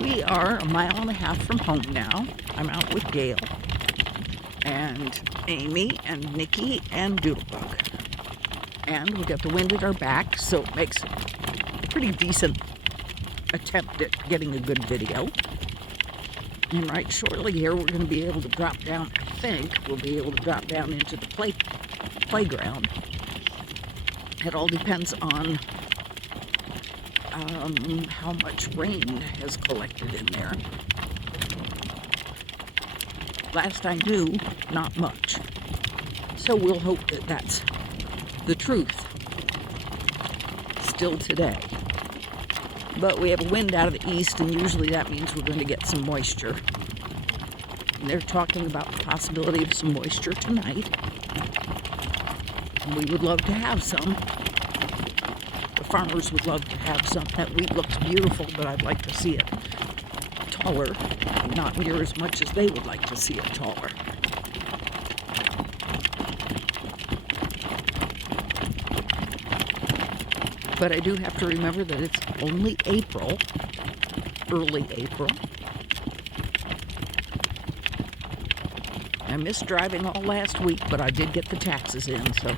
We are a mile and a half from home now. I'm out with Gale and Amy and Nikki and Doodlebug. And we got the wind at our back, so it makes a pretty decent attempt at getting a good video. And right shortly here, we're going to be able to drop down, I think, we'll be able to drop down into the playground. It all depends on how much rain has collected in there. Last I knew, not much. So we'll hope that that's the truth still today. But we have a wind out of the east, and usually that means we're going to get some moisture. And they're talking about the possibility of some moisture tonight. And we would love to have some. The farmers would love to have some. That wheat looks beautiful, but I'd like to see it taller. Not near as much as they would like to see it taller. But I do have to remember that it's only April, early April. I missed driving all last week, but I did get the taxes in, so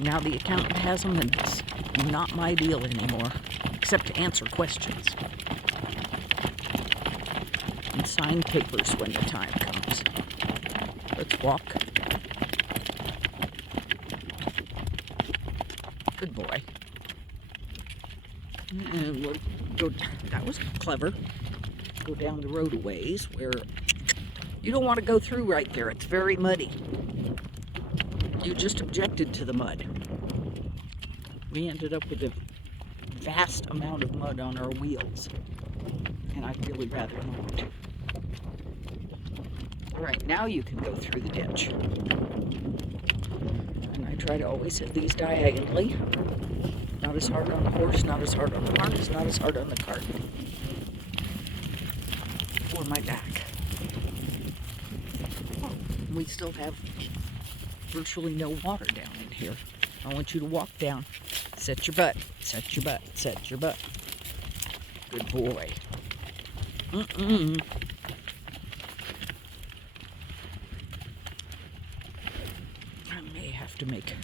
now the accountant has them, and it's not my deal anymore, except to answer questions and sign papers when the time comes. Let's walk. Good boy. And we'll go, that was clever. Go down the road a ways where you don't want to go through right there. It's very muddy. You just objected to the mud. We ended up with a vast amount of mud on our wheels, and I'd really rather not. All right, now you can go through the ditch. And I try to always hit these diagonally. Not as hard on the horse, not as hard on the harness, not as hard on the cart. Or my back. Oh, we still have virtually no water down in here. I want you to walk down. Set your butt, set your butt, set your butt. Good boy. I may have to make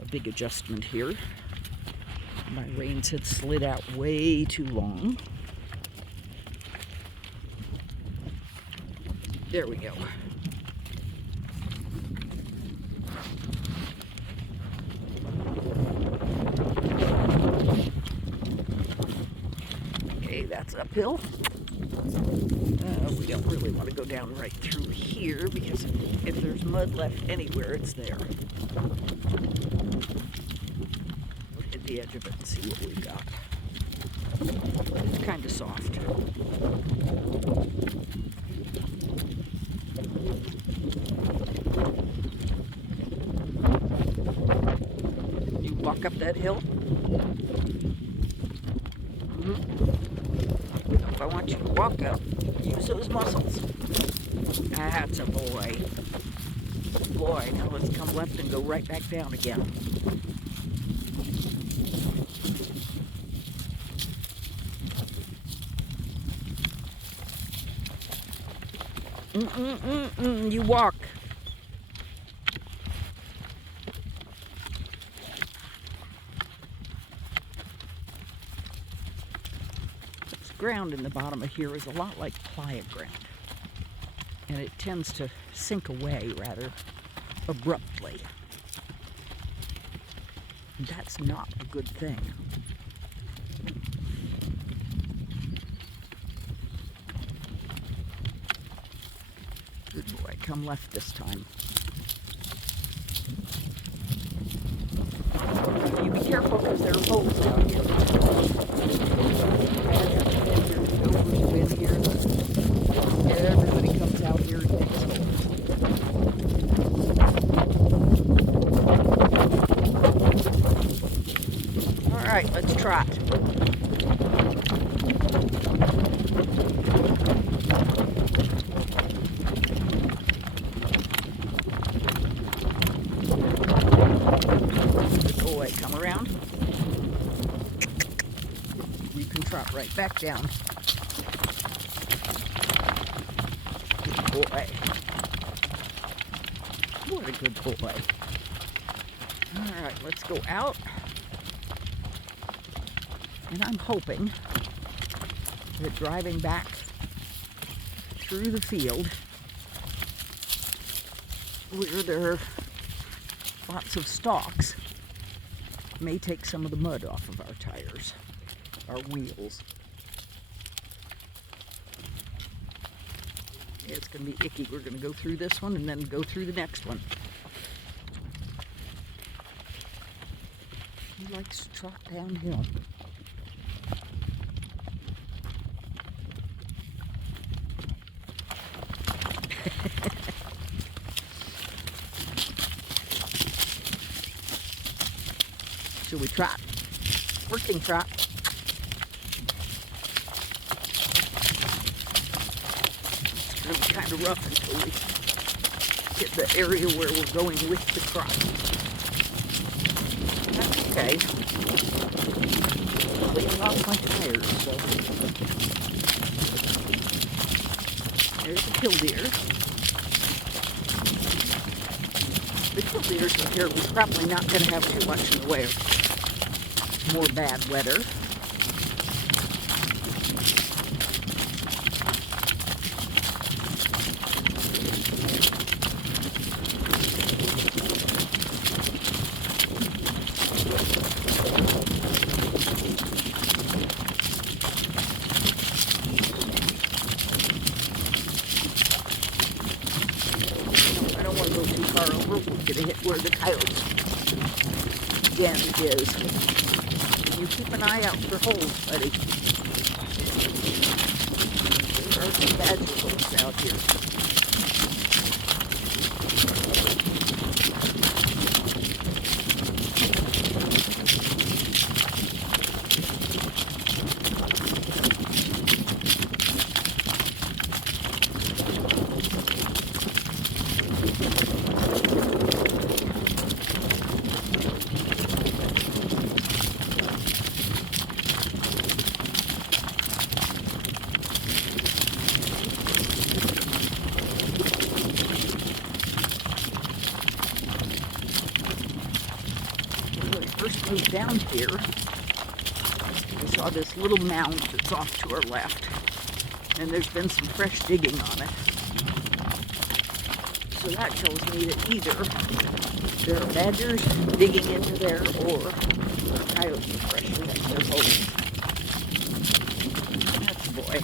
a big adjustment here. My reins had slid out way too long. There we go. Okay, that's uphill. We don't really want to go down right through here because if there's mud left anywhere, it's there. The edge of it and see what we've got. It's kind of soft. You walk up that hill. If I want you to walk up, use those muscles. That's a boy. Boy, now let's come left and go right back down again. You walk. This ground in the bottom of here is a lot like playa ground, and it tends to sink away rather abruptly. That's not a good thing. Good boy, come left this time. You be careful because there are holes down here. Everybody comes out here and makes holes. All right, let's trot. Come around. You can trot right back down. boy. What a good boy. All right, let's go out. And I'm hoping that driving back through the field where there are lots of stalks may take some of the mud off of our tires, our wheels. It's going to be icky. We're going to go through this one and then go through the next one. He likes to trot downhill. Should we trot? Working trot. It's going to be kind of rough until we hit the area where we're going with the trot. That's okay. Cleaning off my tires, so. There's the killdeer. The killdeers up here, we're probably not going to have too much in the way of more bad weather. I don't want to go too far over. We're going to hit where the coyote's den is. You keep an eye out for holes, buddy. There are some badger holes out here. First moved down here, we saw this little mound that's off to our left, and there's been some fresh digging on it. So that tells me that either there are badgers digging into there or coyotes freshly in their holes. That's a boy.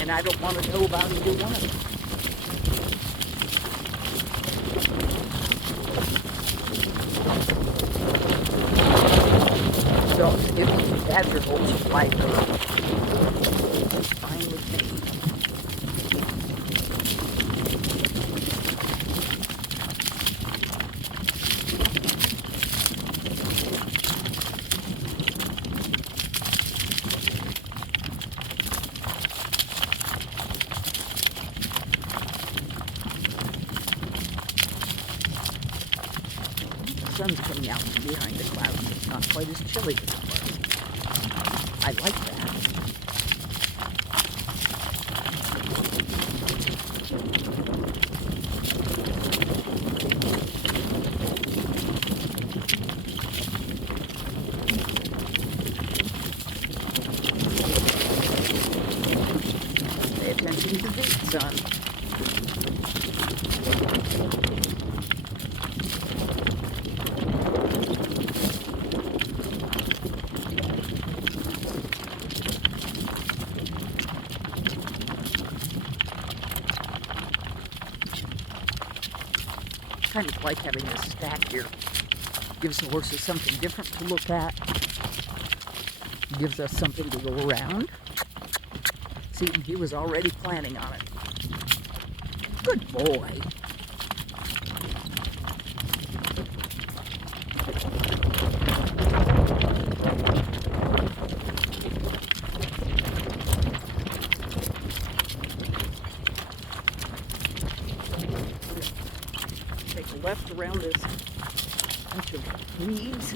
And I don't want to know about either one of them. So if these badger holes fly through, it's fine with me. The sun's coming out from behind the clouds. It's not quite as chilly as it was. I like that. Pay attention to the feet, son. Kind of like having this stack here. Gives the horses something different to look at. Gives us something to go around. See, he was already planning on it. Good boy. Take a left around this bunch of weeds.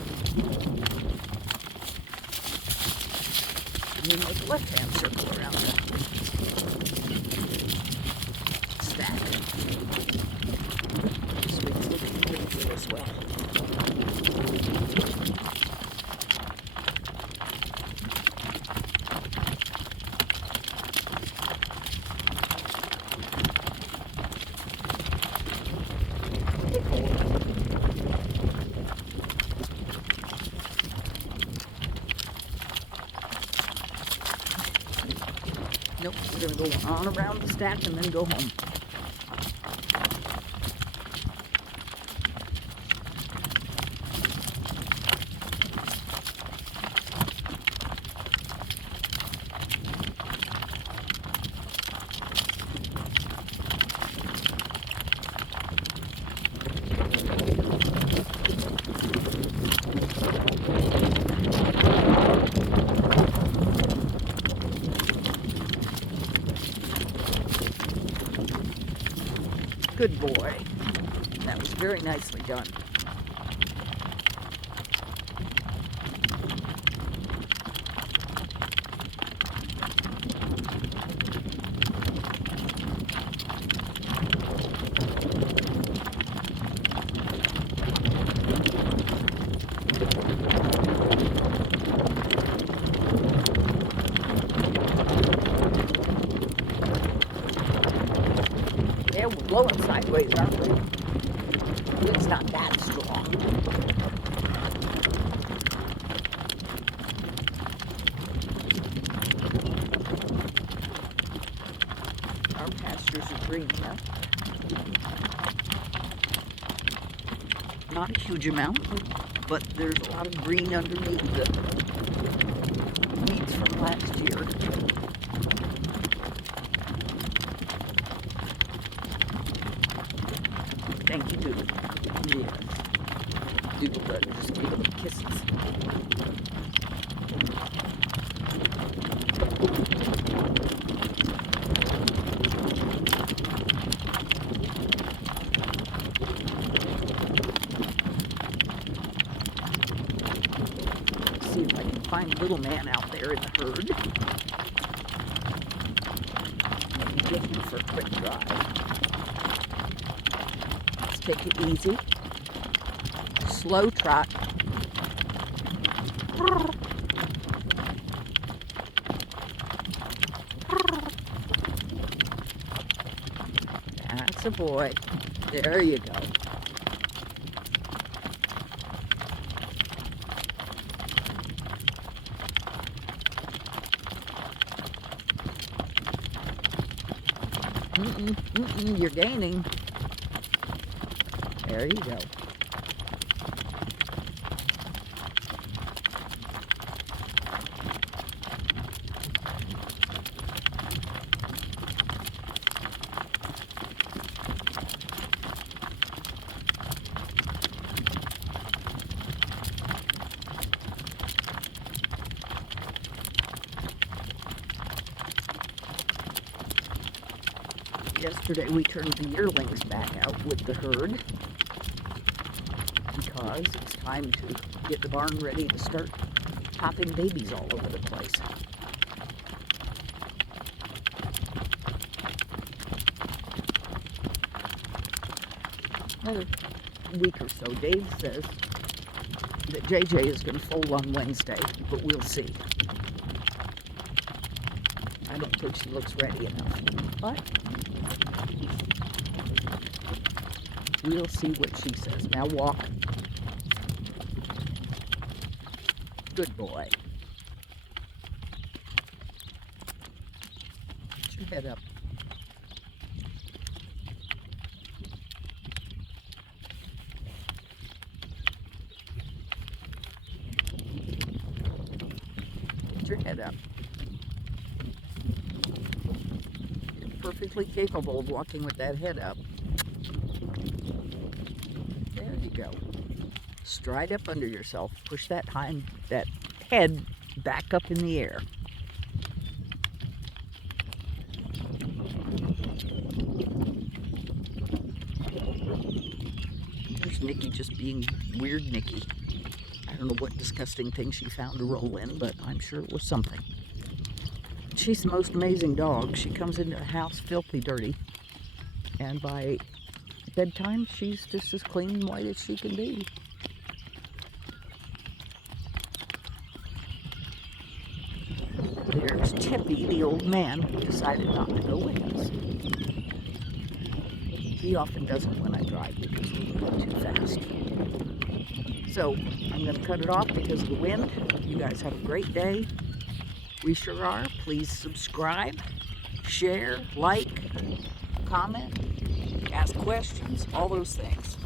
you make a left-hand circle around the stack. This week's looking pretty good as well. Nope, we're going to go on around the stack and then go home. Good boy. That was very nicely done. Yeah, we're blowing sideways, aren't we? It's not that strong. Our pastures are green now. Not a huge amount, but there's a lot of green underneath the weeds from last year. Thank you, Doodle. Yes. Doodle Bug just gave them kisses. Let's see if I can find little man out there in the herd. Let me get him for a quick drive. Take it easy. Slow trot. That's a boy. There you go. You're gaining. There you go. Yesterday we turned the yearlings back out with the herd because it's time to get the barn ready to start popping babies all over the place. Another week or so. Dave says that JJ is going to foal on Wednesday, but we'll see. I don't think she looks ready enough, but we'll see what she says. Now walk. Good boy. Put your head up. Put your head up. You're perfectly capable of walking with that head up. There you go. Stride up under yourself. Push that head back up in the air. There's Nikki just being weird Nikki. I don't know what disgusting thing she found to roll in, but I'm sure it was something. she's the most amazing dog. She comes into the house filthy dirty, and by bedtime, she's just as clean and white as she can be. There's Tippy, the old man, who decided not to go with us. He often doesn't when I drive because we're going too fast. So I'm going to cut it off because of the wind. You guys have a great day. We sure are. Please subscribe, share, like, comment, ask questions, all those things.